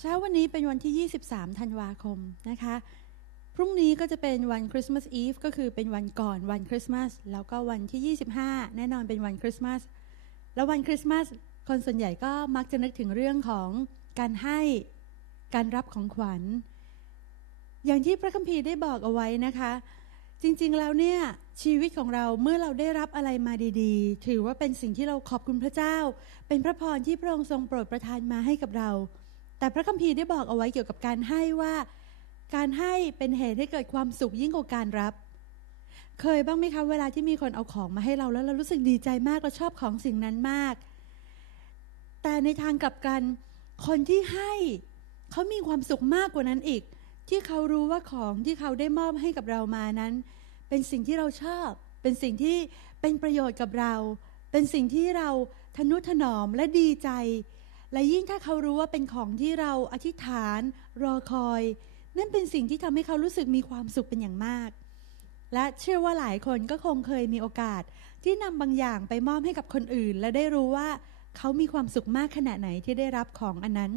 เช้าวันนี้เป็นวันที่ 23 ธันวาคมนะคะ พรุ่งนี้ก็จะเป็นวันคริสต์มาสอีฟก็คือเป็นวันก่อนวันคริสต์มาสแล้วก็วันที่ 25 แน่นอนเป็นวันคริสต์มาสแล้ววันคริสต์มาสคนส่วนใหญ่ก็มักจะนึกถึงเรื่องของการให้การรับของขวัญ อย่างที่พระคัมภีร์ได้บอกเอาไว้นะคะ จริงๆแล้วเนี่ยชีวิตของเราเมื่อเราได้รับอะไรมาดีๆ ถือว่าเป็นสิ่งที่เราขอบคุณพระเจ้า เป็นพระพรที่พระองค์ทรงโปรดประทานมาให้กับเรา แต่พระคัมภีร์ได้บอกเอาไว้เกี่ยวกับการให้ว่า การให้เป็นเหตุให้เกิดความสุขยิ่งกว่าการรับ เคยบ้างไหมคะเวลาที่มีคนเอาของมาให้เราแล้วเรารู้สึกดีใจมากเราชอบของสิ่งนั้นมาก แต่ในทางกลับกันคนที่ให้เขามีความสุขมากกว่านั้นอีก ที่เขารู้ว่าของที่เขาได้มอบให้กับเรามานั้น เป็นสิ่งที่เราชอบ เป็นสิ่งที่เป็นประโยชน์กับเรา เป็นสิ่งที่เราทนุถนอมและดีใจ และยิ่งถ้าเขารู้ว่าเป็นของที่เราอธิษฐานรอคอย นั่นเป็นสิ่งที่ทำให้เขารู้สึกมีความสุขเป็นอย่างมาก และเชื่อว่าหลายคนก็คงเคยมีโอกาส ที่นำบางอย่างไปมอบให้กับคนอื่น และได้รู้ว่าเขามีความสุขมากขนาดไหนที่ได้รับของอันนั้น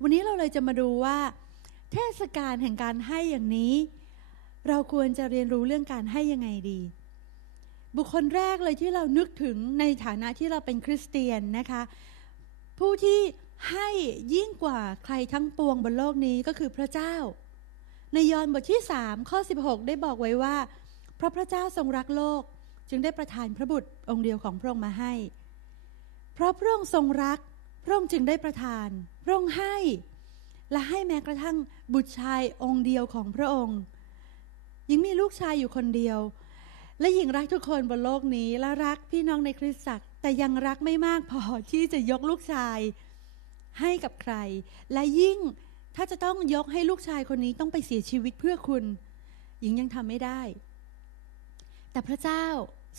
วันนี้เราเลยจะมาดูว่า เทศกาลแห่งการให้อย่างนี้ เราควรจะเรียนรู้เรื่องการให้ยังไงดี บุคคลแรกเลยที่เรานึกถึงในฐานะที่เราเป็นคริสเตียนนะคะ ผู้ที่ให้ยิ่งกว่าใครทั้งปวงบนโลกนี้ก็คือพระเจ้า ในยอห์นบทที่3ข้อ 16 ได้บอกไว้ว่า เพราะพระเจ้าทรงรักโลกจึงได้ประทานพระบุตรองค์เดียวของพระองค์มาให้ เพราะพระองค์ทรงรัก พระองค์จึงได้ประทาน พระองค์ให้ และให้แม้กระทั่งบุตรชายองค์เดียวของพระองค์หญิงมีลูกชายอยู่คนเดียว และหญิงรักทุกคนบนโลกนี้และรักพี่น้องในคริสตจักร แต่ยังรักไม่มากพอที่จะยกลูกชายให้กับใคร และยิ่งถ้าจะต้องยกให้ลูกชายคนนี้ต้องไปเสียชีวิตเพื่อคุณ หญิงยังทำไม่ได้ แต่พระเจ้า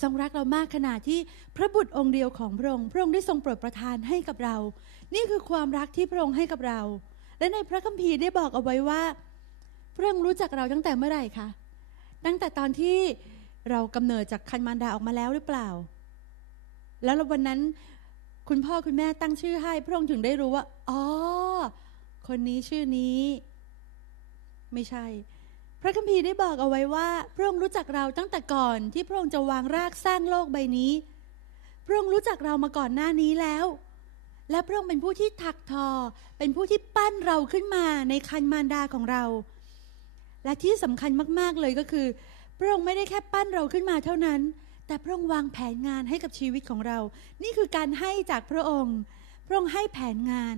ทรงรักเรามากขนาดที่พระบุตรองค์เดียวของพระองค์พระองค์ได้ทรงโปรดประทานให้กับเรา นี่คือความรักที่พระองค์ให้กับเรา และในพระคัมภีร์ได้บอกเอาไว้ว่า พระองค์รู้จักเราตั้งแต่เมื่อไหร่คะตั้งแต่ตอนที่เรากำเนิดจากคันมารดาออกมาแล้วหรือเปล่า แล้ววันนั้นคุณพ่อคุณแม่ตั้งชื่อให้ พระองค์ถึงได้รู้ว่า อ๋อ คนนี้ชื่อนี้ ไม่ใช่ พระคัมภีร์ได้บอกเอาไว้ว่า พระองค์รู้จักเราตั้งแต่ก่อนที่พระองค์จะวางรากสร้างโลกใบนี้ พระองค์รู้จักเรามาก่อนหน้านี้แล้ว และพระองค์เป็นผู้ที่ถักทอ เป็นผู้ที่ปั้นเราขึ้นมาในคันมารดาของเรา และที่สำคัญมาก ๆเลยก็คือ พระองค์ไม่ได้แค่ปั้นเราขึ้นมาเท่านั้น แต่พระองค์วางแผนงานให้กับชีวิตของเรา นี่คือการให้จากพระองค์ พระองค์ให้แผนงาน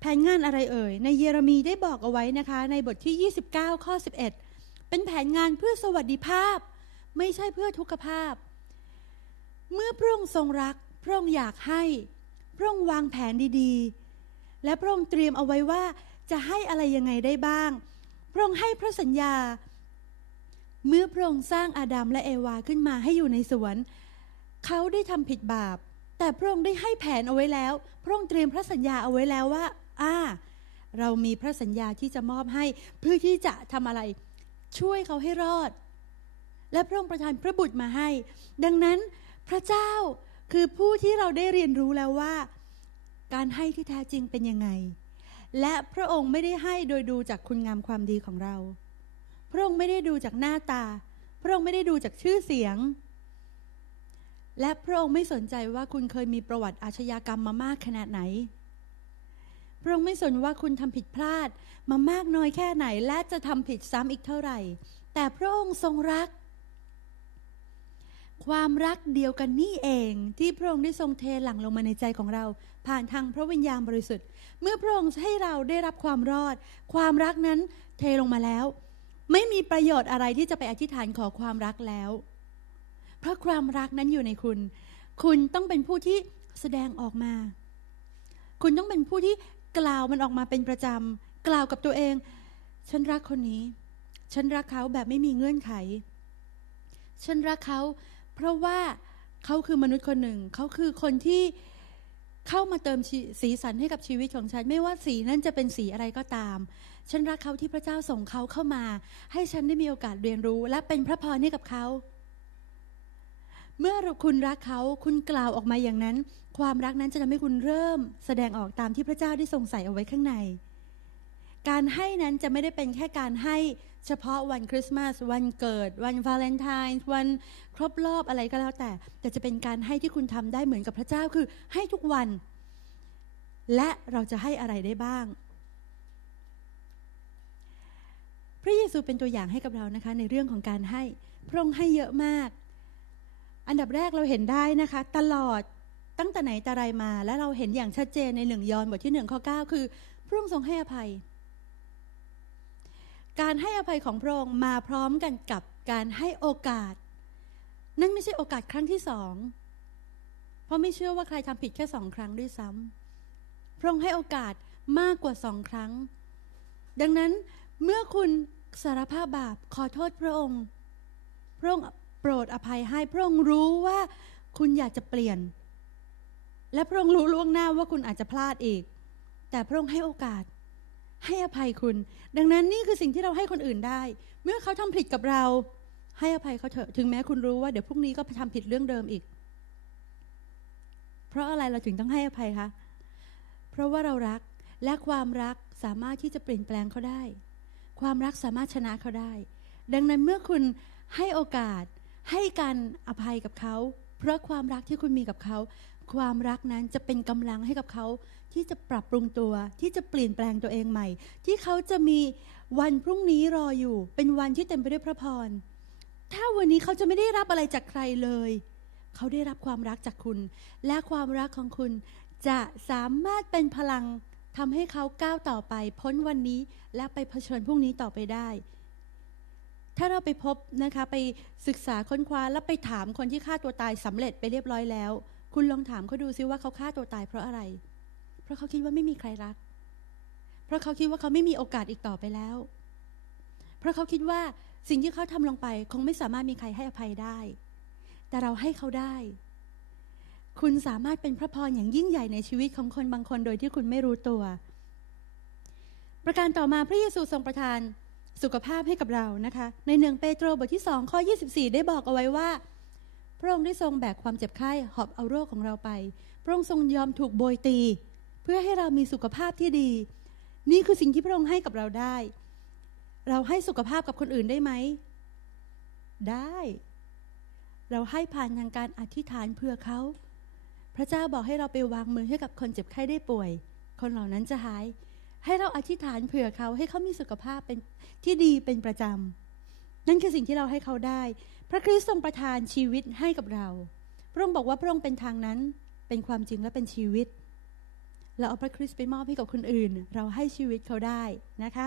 แผนงานอะไรเอ่ย ในเยเรมีได้บอกเอาไว้นะคะ ในบทที่ 29 ข้อ 11 เป็นแผนงานเพื่อสวัสดิภาพ ไม่ใช่เพื่อทุกขภาพ เมื่อพระองค์ทรงรัก พระองค์อยากให้ พระองค์วางแผนดีๆ และพระองค์เตรียมเอาไว้ว่าจะให้อะไรยังไงได้บ้าง พระองค์ให้พระสัญญา เมื่อพระองค์สร้างอาดัมและเอวาขึ้นมาให้อยู่ในสวน เขาได้ทำผิดบาป แต่พระองค์ได้ให้แผนเอาไว้แล้ว พระองค์เตรียมพระสัญญาเอาไว้แล้วว่า อ่า เรามีพระสัญญาที่จะมอบให้เพื่อที่จะทำอะไร ช่วยเขาให้รอด และพระองค์ประทานพระบุตรมาให้ ดังนั้นพระเจ้าคือผู้ที่เราได้เรียนรู้แล้วว่า การให้ที่แท้จริงเป็นยังไง และพระองค์ไม่ได้ให้โดยดูจากคุณงามความดีของเรา พระองค์ไม่ได้ดูจากหน้าตา พระองค์ไม่ได้ดูจากชื่อเสียง และพระองค์ไม่สนใจว่าคุณเคยมีประวัติอาชญากรรมมามากขนาดไหน พระองค์ไม่สนว่าคุณทำผิดพลาดมามากน้อยแค่ไหน และจะทำผิดซ้ำอีกเท่าไหร่ แต่พระองค์ทรงรัก ความรักเดียวกันนี่เองที่พระองค์ได้ทรงเทหลั่งลงมาในใจของเรา ผ่านทางพระวิญญาณบริสุทธิ์ เมื่อพระองค์ให้เราได้รับความรอด ความรักนั้นเทลงมาแล้ว ไม่มีประโยชน์อะไรที่จะไปอธิษฐานขอความรักแล้ว เพราะความรักนั้นอยู่ในคุณ คุณต้องเป็นผู้ที่แสดงออกมา คุณต้องเป็นผู้ที่กล่าวมันออกมาเป็นประจำ กล่าวกับตัวเอง ฉันรักคนนี้ ฉันรักเขาแบบไม่มีเงื่อนไข ฉันรักเขา เพราะว่าเขาคือมนุษย์คนหนึ่ง เขาคือคนที่ เข้ามาเติมสีสันให้กับชีวิตของฉัน ไม่ว่าสีนั้นจะเป็นสีอะไรก็ตาม ฉันรักเขาที่พระเจ้าส่งเขาเข้ามา ให้ฉันได้มีโอกาสเรียนรู้ และเป็นพระพรให้กับเขา เมื่อคุณรักเขาคุณกล่าวออกมาอย่างนั้น ความรักนั้นจะทำให้คุณเริ่ม แสดงออกตามที่พระเจ้าได้ทรงใส่เอาไว้ข้างใน การให้นั้นจะไม่ได้เป็นแค่การให้เฉพาะวันคริสต์มาสวันเกิด วันวาเลนไทน์วันครบรอบอะไรก็แล้วแต่ แต่จะเป็นการให้ที่คุณทำได้เหมือนกับพระเจ้าคือให้ทุกวัน และเราจะให้อะไรได้บ้าง พระเยซูเป็นตัวอย่างให้กับเรานะคะในเรื่องของการให้พระองค์ให้เยอะมาก อันดับแรกเราเห็นได้นะคะ ตลอดตั้งแต่ไหนแต่ไรมา และเราเห็นอย่างชัดเจนในหนึ่งยอห์นบทที่หนึ่งข้อ9คือพระองค์ทรงให้อภัย การให้อภัยของพระองค์มาพร้อมกันกับการให้โอกาส นั่นไม่ใช่โอกาสครั้งที่สอง เพราะไม่เชื่อว่าใครทำผิดแค่สองครั้งด้วยซ้ำพระองค์ให้โอกาสมากกว่าสองครั้ง ดังนั้นเมื่อคุณสารภาพบาปขอโทษพระองค์ พระองค์โปรดอภัยให้พระองค์รู้ว่าคุณอยากจะเปลี่ยน และพระองค์รู้ล่วงหน้าว่าคุณอาจจะพลาดอีก แต่พระองค์ให้โอกาส ให้อภัยคุณ ดังนั้นนี่คือสิ่งที่เราให้คนอื่นได้ เมื่อเขาทำผิดกับเรา ให้อภัยเขาเถอะถึงแม้คุณรู้ว่าเดี๋ยวพรุ่งนี้ก็ไปทำผิดเรื่องเดิมอีก เพราะอะไรเราถึงต้องให้อภัยคะเพราะว่าเรารักและความรักสามารถที่จะเปลี่ยนแปลงเขาได้ ความรักสามารถชนะเขาได้ ดังนั้นเมื่อคุณให้โอกาส ให้การอภัยกับเขา เพราะความรักที่คุณมีกับเขา ความรักนั้นจะเป็นกำลังให้กับเขา ที่จะปรับปรุงตัวที่จะเปลี่ยนแปลงตัวเองใหม่ ที่เขาจะมีวันพรุ่งนี้รออยู่ เป็นวันที่เต็มไปด้วยพระพร ถ้าวันนี้เขาจะไม่ได้รับอะไรจากใครเลย เขาได้รับความรักจากคุณ และความรักของคุณ จะสามารถเป็นพลังทำให้เขาก้าวต่อไป พ้นวันนี้และไปเผชิญพรุ่งนี้ต่อไปได้ ถ้าเราไปพบนะคะไปศึกษาค้นคว้าแล้วไปถามคนที่ฆ่าตัวตายสำเร็จไปเรียบร้อยแล้ว คุณลองถามเขาดูซิว่าเขาฆ่าตัวตายเพราะอะไร ราะเขาคิดว่าไม่มีใครรัก เพราะเขาคิดว่าเขาไม่มีโอกาสอีกต่อไปแล้ว เพราะเขาคิดว่าสิ่งที่เขาทำลงไป คงไม่สามารถมีใครให้อภัยได้ แต่เราให้เขาได้ คุณสามารถเป็นพระพรอย่างยิ่งใหญ่ในชีวิตของคนบางคนโดยที่คุณไม่รู้ตัว ประการต่อมาพระเยซูทรงประทานสุขภาพให้กับเรานะคะ ในหนึ่งเปโตรบทที่สองข้อ 24 ได้บอกเอาไว้ว่า พระองค์ได้ทรงแบกความเจ็บไข้หอบเอาโรคของเราไป พระองค์ทรงยอมถูกโบยตี พื่อให้เรามีสุขภาพที่ดี นี่คือสิ่งที่พระองค์ให้กับเราได้ เราให้สุขภาพกับคนอื่นได้ไหม ได้ เราให้ผ่านทางการอธิษฐานเพื่อเขา พระเจ้าบอกให้เราไปวางมือให้กับคนเจ็บไข้ได้ป่วย คนเหล่านั้นจะหาย ให้เราอธิษฐานเผื่อเขาให้เขามีสุขภาพเป็นที่ดีเป็นประจำนั่นคือสิ่งที่เราให้เขาได้ พระคริสต์ทรงประทานชีวิตให้กับเรา พระองค์บอกว่าพระองค์เป็นทางนั้น เป็นความจริงและเป็นชีวิต เราเอาพระคริสต์ไปมอบให้กับคนอื่น เราให้ชีวิตเขาได้นะคะ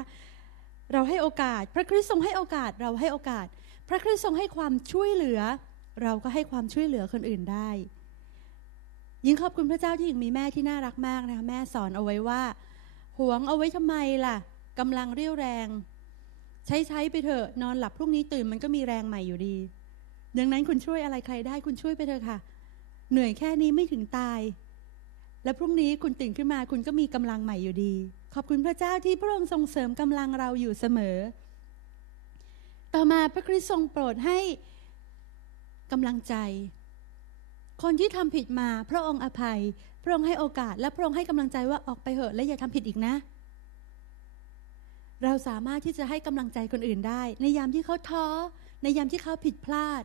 เราให้โอกาส พระคริสต์ทรงให้โอกาส เราให้โอกาส พระคริสต์ทรงให้ความช่วยเหลือ เราก็ให้ความช่วยเหลือคนอื่นได้ยิ่งขอบคุณพระเจ้าที่ยิ่งมีแม่ที่น่ารักมากนะคะแม่สอนเอาไว้ว่าหวงเอาไว้ทำไมล่ะกำลังเรี่ยวแรง ใช้ใช้ไปเถอะนอนหลับพรุ่งนี้ตื่นมันก็มีแรงใหม่อยู่ดีดังนั้นคุณช่วยอะไรใครได้คุณช่วยไปเถอะค่ะ เหนื่อยแค่นี้ไม่ถึงตาย และพรุ่งนี้คุณตื่นขึ้นมาคุณก็มีกำลังใหม่อยู่ดี ขอบคุณพระเจ้าที่พระองค์ทรงเสริมกำลังเราอยู่เสมอ ต่อมาพระคริสต์ทรงโปรดให้กำลังใจ คนที่ทำผิดมาพระองค์อภัย พระองค์ให้โอกาส และพระองค์ให้กำลังใจว่าออกไปเหอะและอย่าทำผิดอีกนะ เราสามารถที่จะให้กำลังใจคนอื่นได้ ในยามที่เขาท้อในยามที่เขาผิดพลาด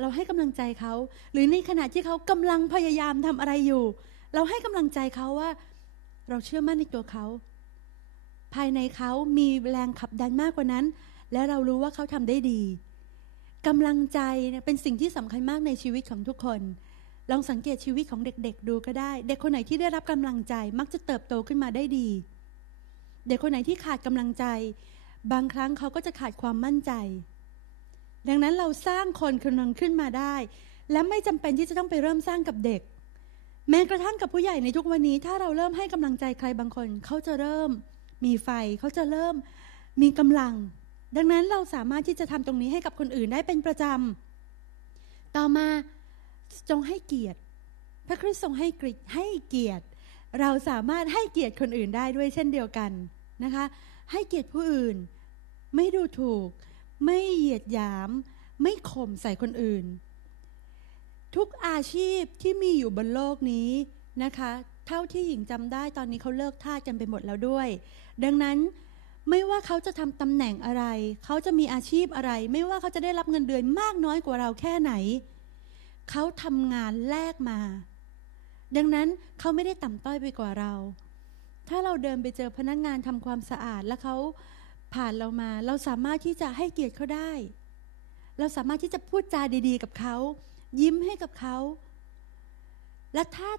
เราให้กำลังใจเขา หรือในขณะที่เขากำลังพยายามทำอะไรอยู่ เราให้กำลังใจเขาว่า เราเชื่อมั่นในตัวเขา ภายในเขามีแรงขับดันมากกว่านั้น และเรารู้ว่าเขาทำได้ดีกำลังใจเป็นสิ่งที่สำคัญมากในชีวิตของทุกคน ลองสังเกตชีวิตของเด็ก ๆ ดูก็ได้ เด็กคนไหนที่ได้รับกำลังใจมักจะเติบโตขึ้นมาได้ดี เด็กคนไหนที่ขาดกำลังใจ บางครั้งเขาก็จะขาดความมั่นใจ ดังนั้นเราสร้างคนคนนึงขึ้นมาได้ และไม่จำเป็นที่จะต้องไปเริ่มสร้างกับเด็ก แม้กระทั่งกับผู้ใหญ่ในทุกวันนี้ ถ้าเราเริ่มให้กำลังใจใครบางคน เขาจะเริ่มมีไฟ เขาจะเริ่มมีกำลัง ดังนั้นเราสามารถที่จะทำตรงนี้ให้กับคนอื่นได้เป็นประจำต่อมาจงให้เกียรติ พระคริสต์ทรงให้กริให้เกียรติ เราสามารถให้เกียรติคนอื่นได้ด้วยเช่นเดียวกันนะคะ ให้เกียรติผู้อื่น ไม่ดูถูก ไม่เหยียดหยาม ไม่ข่มใส่คนอื่น ทุกอาชีพที่มีอยู่บนโลกนี้นะคะ เท่าที่หญิงจำได้ตอนนี้เขาเลิกทาสกันไปหมดแล้วด้วย ดังนั้นไม่ว่าเขาจะทำตำแหน่งอะไร เขาจะมีอาชีพอะไร ไม่ว่าเขาจะได้รับเงินเดือนมากน้อยกว่าเราแค่ไหน เขาทำงานแลกมา ดังนั้นเขาไม่ได้ต่ำต้อยไปกว่าเรา ถ้าเราเดินไปเจอพนักงงานทำความสะอาดแล้วเขาผ่านเรามา เราสามารถที่จะให้เกียรติเขาได้ เราสามารถที่จะพูดจาดี ๆ กับเขา ยิ้มให้กับเขา และถ้า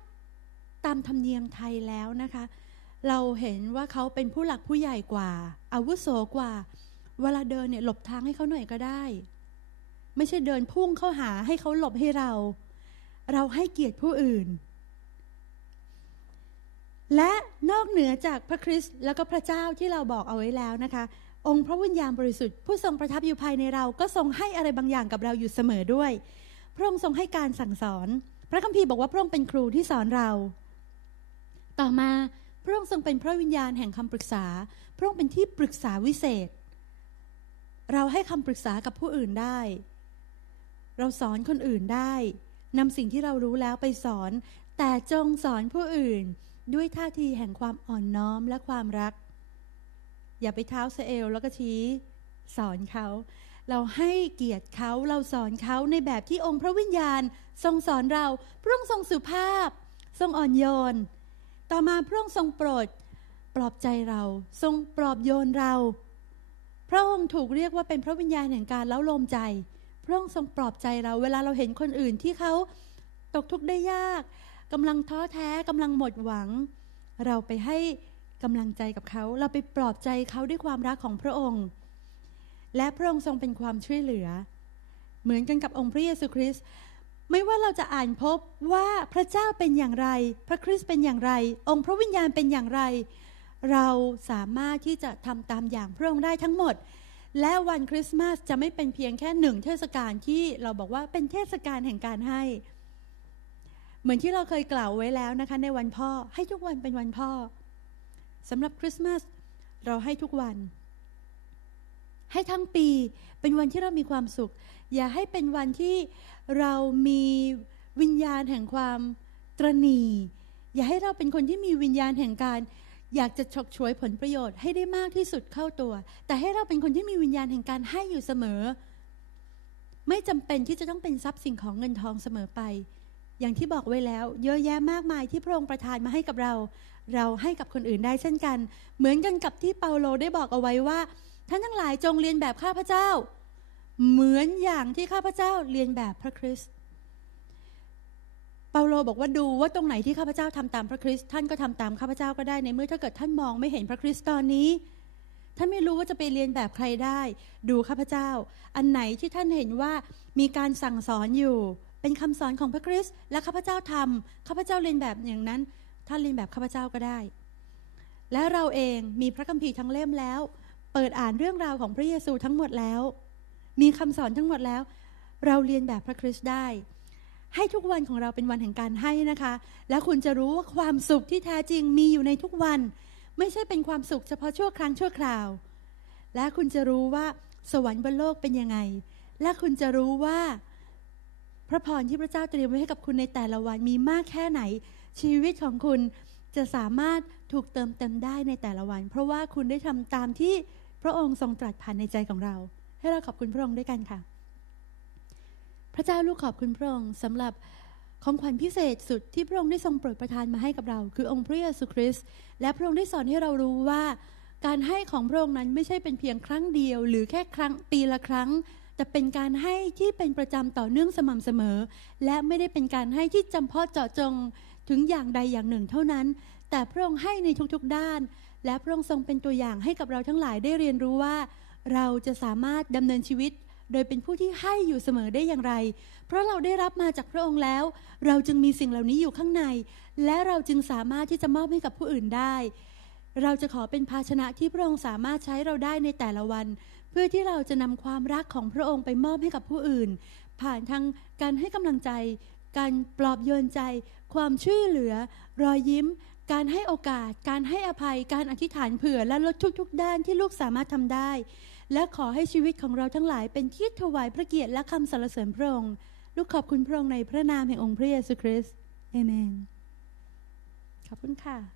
ตามธรรมเนียมไทยแล้วนะคะ เราเห็นว่าเขาเป็นผู้หลักผู้ใหญ่กว่า อาวุโสกว่า เวลาเดินเนี่ยหลบทางให้เขาหน่อยก็ได้ ไม่ใช่เดินพุ่งเข้าหาให้เขาหลบให้เรา เราให้เกียรติผู้อื่น และนอกเหนือจากพระคริสต์แล้วก็พระเจ้าที่เราบอกเอาไว้แล้วนะคะ องค์พระวิญญาณบริสุทธิ์ผู้ทรงประทับอยู่ภายในเราก็ทรงให้อะไรบางอย่างกับเราอยู่เสมอด้วย พระองค์ทรงให้การสั่งสอน พระคัมภีร์บอกว่าพระองค์เป็นครูที่สอนเรา ต่อมาพระองค์ทรงเป็นพระวิญญาณแห่งคำปรึกษา พระองค์เป็นที่ปรึกษาวิเศษ เราให้คำปรึกษากับผู้อื่นได้ เราสอนคนอื่นได้นำสิ่งที่เรารู้แล้วไปสอน แต่จงสอนผู้อื่น ด้วยท่าทีแห่งความอ่อนน้อมและความรัก อย่าไปเท้าเสเอลแล้วก็ชี้ สอนเขา เราให้เกียรติเขาเราสอนเขาในแบบที่องค์พระวิญญาณ ทรงสอนเราพระองค์ทรงสุภาพ ทรงอ่อนโยน ต่อมาพระองค์ทรงโปรด ปลอบใจเรา ทรงปลอบโยนเรา พระองค์ถูกเรียกว่าเป็นพระวิญญาณแห่งการเล้าลมใจ พระองค์ทรงปลอบใจเรา เวลาเราเห็นคนอื่นที่เขาตกทุกข์ได้ยากกำลังท้อแท้กำลังหมดหวัง เราไปให้กำลังใจกับเขา เราไปปลอบใจเขาด้วยความรักของพระองค์ และพระองค์ทรงเป็นความช่วยเหลือ เหมือนกันกับองค์พระเยซูคริสต์ไม่ว่าเราจะอ่านพบว่าพระเจ้าเป็นอย่างไร พระคริสต์เป็นอย่างไร องค์พระวิญญาณเป็นอย่างไร เราสามารถที่จะทำตามอย่างพระองค์ได้ทั้งหมด และวันคริสต์มาสจะไม่เป็นเพียงแค่หนึ่งเทศกาลที่เราบอกว่าเป็นเทศกาลแห่งการให้ เหมือนที่เราเคยกล่าวไว้แล้วนะคะในวันพ่อให้ทุกวันเป็นวันพ่อสำหรับคริสต์มาสเราให้ทุกวัน ให้ทั้งปีเป็นวันที่เรามีความสุข อย่าให้เป็นวันที่เรามีวิญญาณแห่งความตรณี อย่าให้เราเป็นคนที่มีวิญญาณแห่งการ อยากจะฉกฉวยผลประโยชน์ให้ได้มากที่สุดเข้าตัว แต่ให้เราเป็นคนที่มีวิญญาณแห่งการให้อยู่เสมอ ไม่จำเป็นที่จะต้องเป็นทรัพย์สิ่งของเงินทองเสมอไป อย่างที่บอกไว้แล้ว เยอะแยะมากมายที่พระองค์ประทานมาให้กับเรา เราให้กับคนอื่นได้เช่นกัน เหมือนกันกับที่เปาโลได้บอกเอาไว้ว่า ท่านทั้งหลายจงเรียนแบบข้าพเจ้า เหมือนอย่างที่ข้าพเจ้าเรียนแบบพระคริสต์เปาโลบอกว่าดูว่าตรงไหนที่ข้าพเจ้าทำตามพระคริสต์ท่านก็ทำตามข้าพเจ้าก็ได้ในเมื่อถ้าเกิดท่านมองไม่เห็นพระคริสต์ตอนนี้ ท่านไม่รู้ว่าจะไปเรียนแบบใครได้ ดูข้าพเจ้า อันไหนที่ท่านเห็นว่ามีการสั่งสอนอยู่ เป็นคำสอนของพระคริสต์และข้าพเจ้าทำข้าพเจ้าเรียนแบบอย่างนั้น ท่านเรียนแบบข้าพเจ้าก็ได้ และเราเองมีพระคัมภีร์ทั้งเล่มแล้ว เปิดอ่านเรื่องราวของพระเยซูทั้งหมดแล้ว มีคำสอนทั้งหมดแล้ว เราเรียนแบบพระคริสต์ได้ ให้ทุกวันของเราเป็นวันแห่งการให้นะคะ และคุณจะรู้ว่าความสุขที่แท้จริงมีอยู่ในทุกวัน ไม่ใช่เป็นความสุขเฉพาะชั่วครั้งชั่วคราว และคุณจะรู้ว่าสวรรค์บนโลกเป็นยังไง และคุณจะรู้ว่า พระพรที่พระเจ้าเตรียมไว้ให้กับคุณในแต่ละวันมีมากแค่ไหน ชีวิตของคุณจะสามารถถูกเติมเต็มได้ในแต่ละวัน เพราะว่าคุณได้ทำตามที่ พระองค์ทรงตรัสผ่านในใจของเรา ให้เราขอบคุณพระองค์ด้วยกันค่ะ พระเจ้าลูกขอบคุณพระองค์สำหรับของขวัญพิเศษสุดที่พระองค์ได้ทรงโปรดประทานมาให้กับเรา คือองค์พระเยซูคริสต์และพระองค์ได้สอนให้เรารู้ว่า การให้ของพระองค์นั้นไม่ใช่เป็นเพียงครั้งเดียว หรือแค่ครั้งปีละครั้ง แต่เป็นการให้ที่เป็นประจำต่อเนื่องสม่ำเสมอ และไม่ได้เป็นการให้ที่จำเพาะเจาะจงถึงอย่างใดอย่างหนึ่งเท่านั้น แต่พระองค์ให้ในทุกๆด้าน และพระองค์ทรงเป็นตัวอย่างให้กับเราทั้งหลายได้เรียนรู้ว่า เราจะสามารถดำเนินชีวิต โดยเป็นผู้ที่ให้อยู่เสมอได้อย่างไร เพราะเราได้รับมาจากพระองค์แล้ว เราจึงมีสิ่งเหล่านี้อยู่ข้างใน และเราจึงสามารถที่จะมอบให้กับผู้อื่นได้ เราจะขอเป็นภาชนะที่พระองค์สามารถใช้เราได้ในแต่ละวัน เพื่อที่เราจะนำความรักของพระองค์ไปมอบให้กับผู้อื่น ผ่านทางการให้กำลังใจ การปลอบโยนใจ ความช่วยเหลือ รอยยิ้ม การให้โอกาส การให้อภัย การอธิษฐานเผื่อและลดทุกๆด้านที่ลูกสามารถทำได้ และขอให้ชีวิตของเราทั้งหลายเป็นที่ถวายพระเกียรติและคำสรรเสริญพระองค์ลูกขอบคุณพระองค์ในพระนามแห่งองค์พระเยซูคริสต์เอเมน ขอบคุณค่ะ